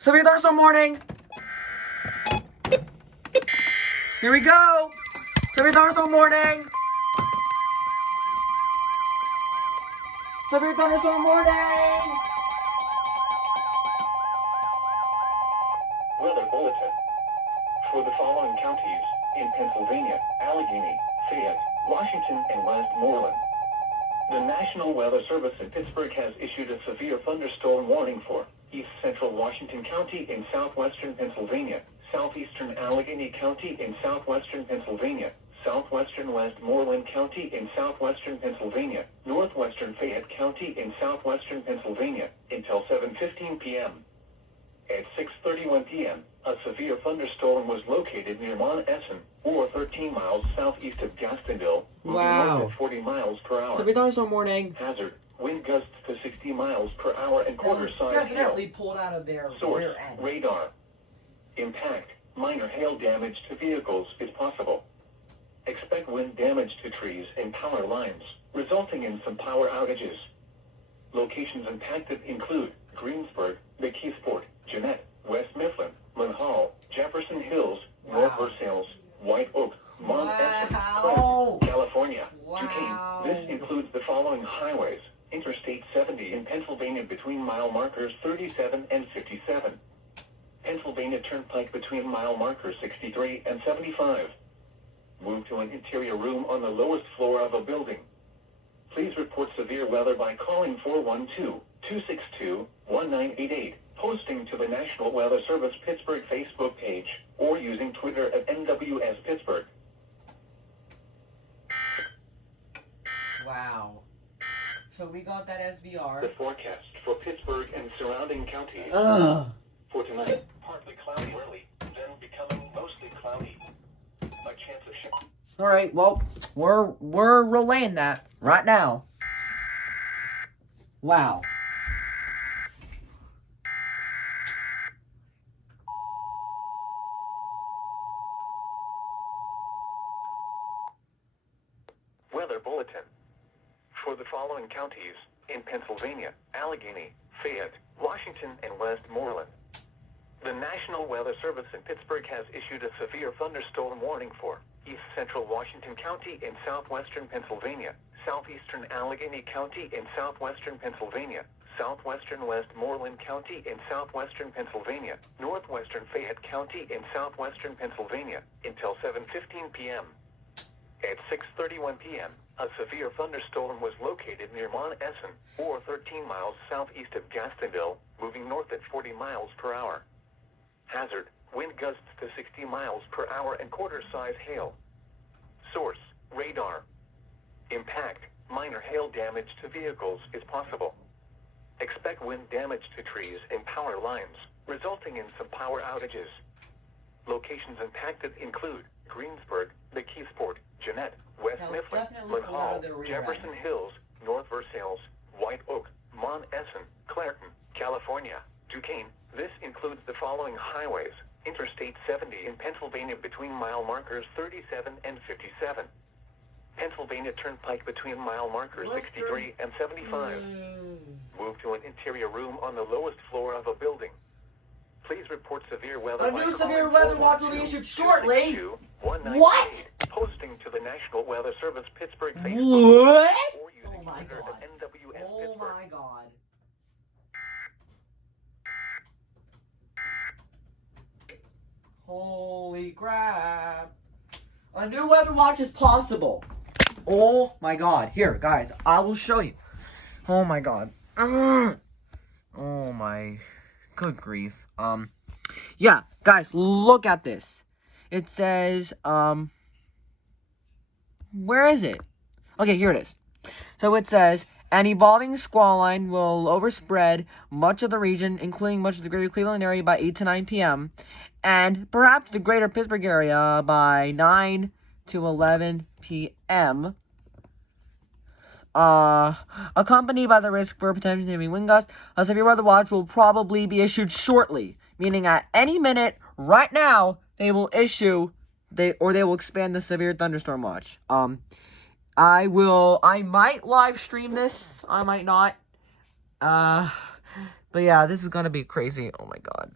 Severe thunderstorm warning! Here we go! Severe thunderstorm warning! Severe thunderstorm warning! Weather bulletin. For the following counties in Pennsylvania, Allegheny, Fayette, Washington, and Westmoreland. The National Weather Service in Pittsburgh has issued a severe thunderstorm warning for East Central Washington County in southwestern Pennsylvania, southeastern Allegheny County in southwestern Pennsylvania, southwestern Westmoreland County in southwestern Pennsylvania, northwestern Fayette County in southwestern Pennsylvania, until 7:15 p.m. At 6:31 p.m., a severe thunderstorm was located near Mont Essen, or 13 miles southeast of Gastonville, moving north at 40 miles per hour. Severe thunderstorm warning. Hazard, wind gusts to 60 miles per hour and quarter-size hail. Definitely pulled out of their Source, rear end. radar. Impact, minor hail damage to vehicles is possible. Expect wind damage to trees and power lines, resulting in some power outages. Locations impacted include Greensburg, McKeesport, Jeanette, West Mifflin, Munhall, Jefferson Hills, North Versailles, White Oak, Mont Essen, Clinton, California, Duquesne. This includes the following highways: Interstate 70 in Pennsylvania between mile markers 37 and 57. Pennsylvania Turnpike between mile markers 63 and 75. Move to an interior room on the lowest floor of a building. Please report severe weather by calling 412-262-1988, posting to the National Weather Service Pittsburgh Facebook page, or using Twitter at NWS Pittsburgh. Wow. So we got that SVR. The forecast for Pittsburgh and surrounding counties for tonight: partly cloudy early, then becoming mostly cloudy. A chance of shower. Alright, well, we're relaying that right now. Wow. Weather bulletin. For the following counties in Pennsylvania, Allegheny, Fayette, Washington, and Westmoreland. The National Weather Service in Pittsburgh has issued a severe thunderstorm warning for East Central Washington County in southwestern Pennsylvania, southeastern Allegheny County in southwestern Pennsylvania, southwestern Westmoreland County in southwestern Pennsylvania, northwestern Fayette County in southwestern Pennsylvania, until 7:15 p.m. At 6:31 p.m., a severe thunderstorm was located near Mont Essen, or 13 miles southeast of Gastonville, moving north at 40 miles per hour. Hazard, wind gusts to 60 miles per hour and quarter-size hail. Source, radar. Impact, minor hail damage to vehicles is possible. Expect wind damage to trees and power lines, resulting in some power outages. Locations impacted include Greensburg, McKeesport, Jeanette, West That was Mifflin, definitely pulled out of their Munhall, rear Jefferson end. Hills, North Versailles, White Oak, Mont Essen, Clarendon, California, Duquesne. This includes the following highways: Interstate 70 in Pennsylvania between mile markers 37 and 57. Pennsylvania Turnpike between mile markers 63 and 75. Move to an interior room on the lowest floor of a building. Please report severe weather. A by new calling severe weather watch will be issued shortly. 262-1988, What? Posting to the National Weather Service Pittsburgh Facebook What? or using Oh my Twitter God. at NWS Oh Pittsburgh. my god. Holy crap. A new weather watch is possible. Oh my god. Here, guys, I will show you. Oh my god. Oh my good grief. Yeah, guys, look at this. It says, where is it? Okay, here it is. So it says, an evolving squall line will overspread much of the region, including much of the greater Cleveland area by 8 to 9 p.m., and perhaps the greater Pittsburgh area by 9 to 11 p.m., accompanied by the risk for potentially heavy wind gusts. A severe weather watch will probably be issued shortly, meaning at any minute, right now, they will issue, they will expand the severe thunderstorm watch. I might live stream this, I might not. But yeah, this is gonna be crazy. Oh my god.